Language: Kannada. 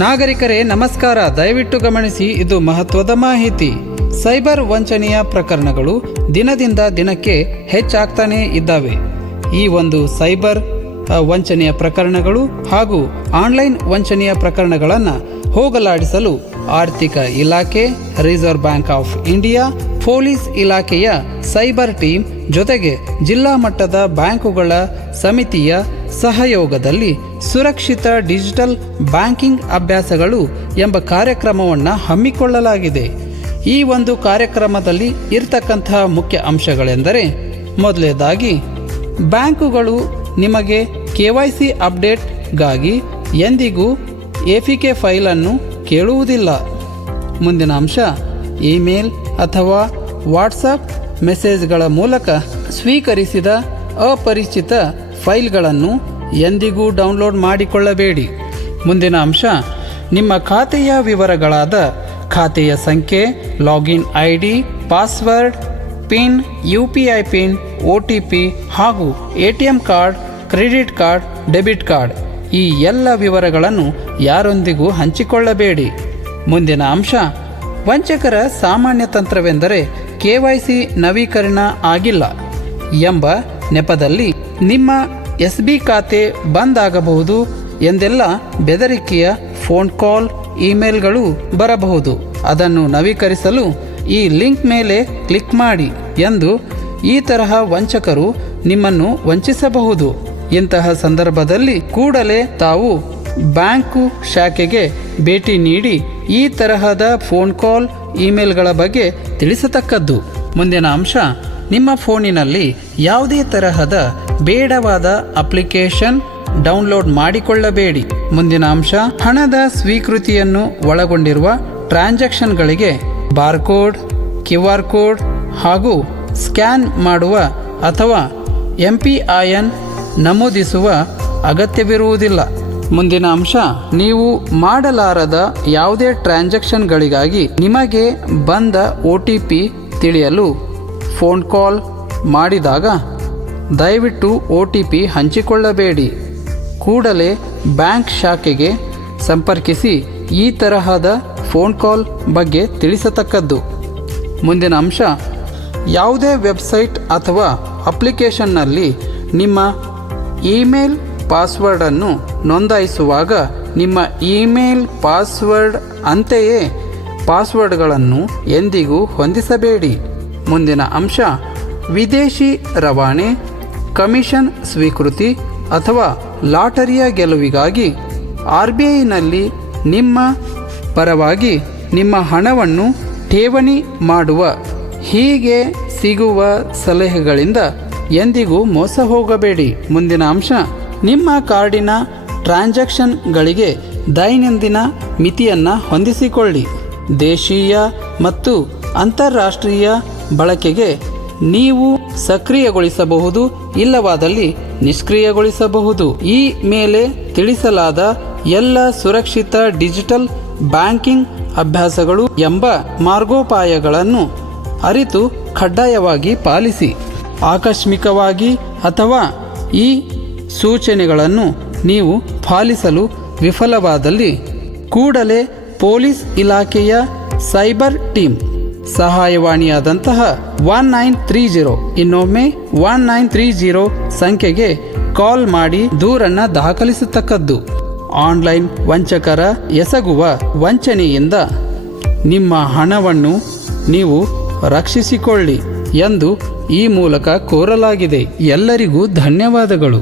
ನಾಗರಿಕರೇ ನಮಸ್ಕಾರ. ದಯವಿಟ್ಟು ಗಮನಿಸಿ, ಇದು ಮಹತ್ವದ ಮಾಹಿತಿ. ಸೈಬರ್ ವಂಚನೆಯ ಪ್ರಕರಣಗಳು ದಿನದಿಂದ ದಿನಕ್ಕೆ ಹೆಚ್ಚಾಗ್ತಾನೇ ಇದ್ದಾವೆ. ಈ ಒಂದು ಸೈಬರ್ ವಂಚನೆಯ ಪ್ರಕರಣಗಳು ಹಾಗೂ ಆನ್ಲೈನ್ ವಂಚನೆಯ ಪ್ರಕರಣಗಳನ್ನು ಹೋಗಲಾಡಿಸಲು ಆರ್ಥಿಕ ಇಲಾಖೆ, reserve bank of India, police ಇಲಾಖೆಯ ಸೈಬರ್ ಟೀಮ್ ಜೊತೆಗೆ ಜಿಲ್ಲಾ ಮಟ್ಟದ ಬ್ಯಾಂಕುಗಳ ಸಮಿತಿಯ ಸಹಯೋಗದಲ್ಲಿ ಸುರಕ್ಷಿತ ಡಿಜಿಟಲ್ ಬ್ಯಾಂಕಿಂಗ್ ಅಭ್ಯಾಸಗಳು ಎಂಬ ಕಾರ್ಯಕ್ರಮವನ್ನು ಹಮ್ಮಿಕೊಳ್ಳಲಾಗಿದೆ. ಈ ಒಂದು ಕಾರ್ಯಕ್ರಮದಲ್ಲಿ ಇರತಕ್ಕಂತಹ ಮುಖ್ಯ ಅಂಶಗಳೆಂದರೆ, ಮೊದಲನೇದಾಗಿ ಬ್ಯಾಂಕುಗಳು ನಿಮಗೆ KYC ಅಪ್ಡೇಟ್ಗಾಗಿ ಎಂದಿಗೂ APK ಫೈಲನ್ನು ಕೇಳುವುದಿಲ್ಲ. ಮುಂದಿನ ಅಂಶ, ಇಮೇಲ್ ಅಥವಾ ವಾಟ್ಸಪ್ ಮೆಸೇಜ್ಗಳ ಮೂಲಕ ಸ್ವೀಕರಿಸಿದ ಅಪರಿಚಿತ ಫೈಲ್ಗಳನ್ನು ಎಂದಿಗೂ ಡೌನ್ಲೋಡ್ ಮಾಡಿಕೊಳ್ಳಬೇಡಿ. ಮುಂದಿನ ಅಂಶ, ನಿಮ್ಮ ಖಾತೆಯ ವಿವರಗಳಾದ ಖಾತೆಯ ಸಂಖ್ಯೆ, login ID, password, pin, UPI pin, OTP ಹಾಗೂ ATM card, credit card, debit card ಈ ಎಲ್ಲ ವಿವರಗಳನ್ನು ಯಾರೊಂದಿಗೂ ಹಂಚಿಕೊಳ್ಳಬೇಡಿ. ಮುಂದಿನ ಅಂಶ, ವಂಚಕರ ಸಾಮಾನ್ಯ ತಂತ್ರವೆಂದರೆ KYC ನವೀಕರಣ ಆಗಿಲ್ಲ ಎಂಬ ನೆಪದಲ್ಲಿ ನಿಮ್ಮ SB ಖಾತೆ ಬಂದ್ ಆಗಬಹುದು ಎಂದೆಲ್ಲ ಬೆದರಿಕೆಯ ಫೋನ್ ಕಾಲ್, ಇಮೇಲ್ಗಳು ಬರಬಹುದು. ಅದನ್ನು ನವೀಕರಿಸಲು ಈ ಲಿಂಕ್ ಮೇಲೆ ಕ್ಲಿಕ್ ಮಾಡಿ ಎಂದು ಈ ತರಹ ವಂಚಕರು ನಿಮ್ಮನ್ನು ವಂಚಿಸಬಹುದು. ಇಂತಹ ಸಂದರ್ಭದಲ್ಲಿ ಕೂಡಲೇ ತಾವು ಬ್ಯಾಂಕು ಶಾಖೆಗೆ ಭೇಟಿ ನೀಡಿ ಈ ತರಹದ ಫೋನ್ ಕಾಲ್, ಇಮೇಲ್ಗಳ ಬಗ್ಗೆ ತಿಳಿಸತಕ್ಕದ್ದು. ಮುಂದಿನ ಅಂಶ, ನಿಮ್ಮ ಫೋನಿನಲ್ಲಿ ಯಾವುದೇ ತರಹದ ಬೇಡವಾದ ಅಪ್ಲಿಕೇಶನ್ ಡೌನ್ಲೋಡ್ ಮಾಡಿಕೊಳ್ಳಬೇಡಿ. ಮುಂದಿನ ಅಂಶ, ಹಣದ ಸ್ವೀಕೃತಿಯನ್ನು ಒಳಗೊಂಡಿರುವ ಟ್ರಾನ್ಸಾಕ್ಷನ್ಗಳಿಗೆ ಬಾರ್ಕೋಡ್, QR ಕೋಡ್ ಹಾಗೂ ಸ್ಕ್ಯಾನ್ ಮಾಡುವ ಅಥವಾ MPIN ನಮೂದಿಸುವ ಅಗತ್ಯವಿರುವುದಿಲ್ಲ. ಮುಂದಿನ ಅಂಶ, ನೀವು ಮಾಡಲಾರದ ಯಾವುದೇ ಟ್ರಾನ್ಸಾಕ್ಷನ್ಗಳಿಗಾಗಿ ನಿಮಗೆ ಬಂದ OTP ತಿಳಿಯಲು ಫೋನ್ ಕಾಲ್ ಮಾಡಿದಾಗ ದಯವಿಟ್ಟು OTP ಹಂಚಿಕೊಳ್ಳಬೇಡಿ. ಕೂಡಲೇ ಬ್ಯಾಂಕ್ ಶಾಖೆಗೆ ಸಂಪರ್ಕಿಸಿ ಈ ತರಹದ ಫೋನ್ ಕಾಲ್ ಬಗ್ಗೆ ತಿಳಿಸತಕ್ಕದ್ದು. ಮುಂದಿನ ಅಂಶ, ಯಾವುದೇ ವೆಬ್ಸೈಟ್ ಅಥವಾ ಅಪ್ಲಿಕೇಶನ್ನಲ್ಲಿ ನಿಮ್ಮ ಇಮೇಲ್ ಪಾಸ್ವರ್ಡನ್ನು ನೋಂದಾಯಿಸುವಾಗ ನಿಮ್ಮ ಇಮೇಲ್ ಪಾಸ್ವರ್ಡ್ ಅಂತೆಯೇ ಪಾಸ್ವರ್ಡ್ಗಳನ್ನು ಎಂದಿಗೂ ಹೊಂದಿಸಬೇಡಿ. ಮುಂದಿನ ಅಂಶ, ವಿದೇಶಿ ರವಾನೆ, ಕಮಿಷನ್ ಸ್ವೀಕೃತಿ ಅಥವಾ ಲಾಟರಿಯ ಗೆಲುವಿಗಾಗಿ RBIನಲ್ಲಿ ನಿಮ್ಮ ಪರವಾಗಿ ನಿಮ್ಮ ಹಣವನ್ನು ಠೇವಣಿ ಮಾಡುವ ಹೀಗೆ ಸಿಗುವ ಸಲಹೆಗಳಿಂದ ಎಂದಿಗೂ ಮೋಸ ಹೋಗಬೇಡಿ. ಮುಂದಿನ ಅಂಶ, ನಿಮ್ಮ ಕಾರ್ಡಿನ ಟ್ರಾನ್ಸಾಕ್ಷನ್ಗಳಿಗೆ ದೈನಂದಿನ ಮಿತಿಯನ್ನು ಹೊಂದಿಸಿಕೊಳ್ಳಿ. ದೇಶೀಯ ಮತ್ತು ಅಂತಾರಾಷ್ಟ್ರೀಯ ಬಳಕೆಗೆ ನೀವು ಸಕ್ರಿಯಗೊಳಿಸಬಹುದು, ಇಲ್ಲವಾದಲ್ಲಿ ನಿಷ್ಕ್ರಿಯಗೊಳಿಸಬಹುದು. ಈ ಮೇಲೆ ತಿಳಿಸಲಾದ ಎಲ್ಲ ಸುರಕ್ಷಿತ ಡಿಜಿಟಲ್ ಬ್ಯಾಂಕಿಂಗ್ ಅಭ್ಯಾಸಗಳು ಎಂಬ ಮಾರ್ಗೋಪಾಯಗಳನ್ನು ಅರಿತು ಕಡ್ಡಾಯವಾಗಿ ಪಾಲಿಸಿ. ಆಕಸ್ಮಿಕವಾಗಿ ಅಥವಾ ಈ ಸೂಚನೆಗಳನ್ನು ನೀವು ಪಾಲಿಸಲು ವಿಫಲವಾದಲ್ಲಿ ಕೂಡಲೇ ಪೊಲೀಸ್ ಇಲಾಖೆಯ ಸೈಬರ್ ಟೀಮ್ ಸಹಾಯವಾಣಿಯಾದಂತಹ 1930, ಇನ್ನೊಮ್ಮೆ 1930 ಸಂಖ್ಯೆಗೆ ಕಾಲ್ ಮಾಡಿ ದೂರನ್ನು ದಾಖಲಿಸತಕ್ಕದ್ದು. ಆನ್ಲೈನ್ ವಂಚಕರ ಎಸಗುವ ವಂಚನೆಯಿಂದ ನಿಮ್ಮ ಹಣವನ್ನು ನೀವು ರಕ್ಷಿಸಿಕೊಳ್ಳಿ ಎಂದು ಈ ಮೂಲಕ ಕೋರಲಾಗಿದೆ. ಎಲ್ಲರಿಗೂ ಧನ್ಯವಾದಗಳು.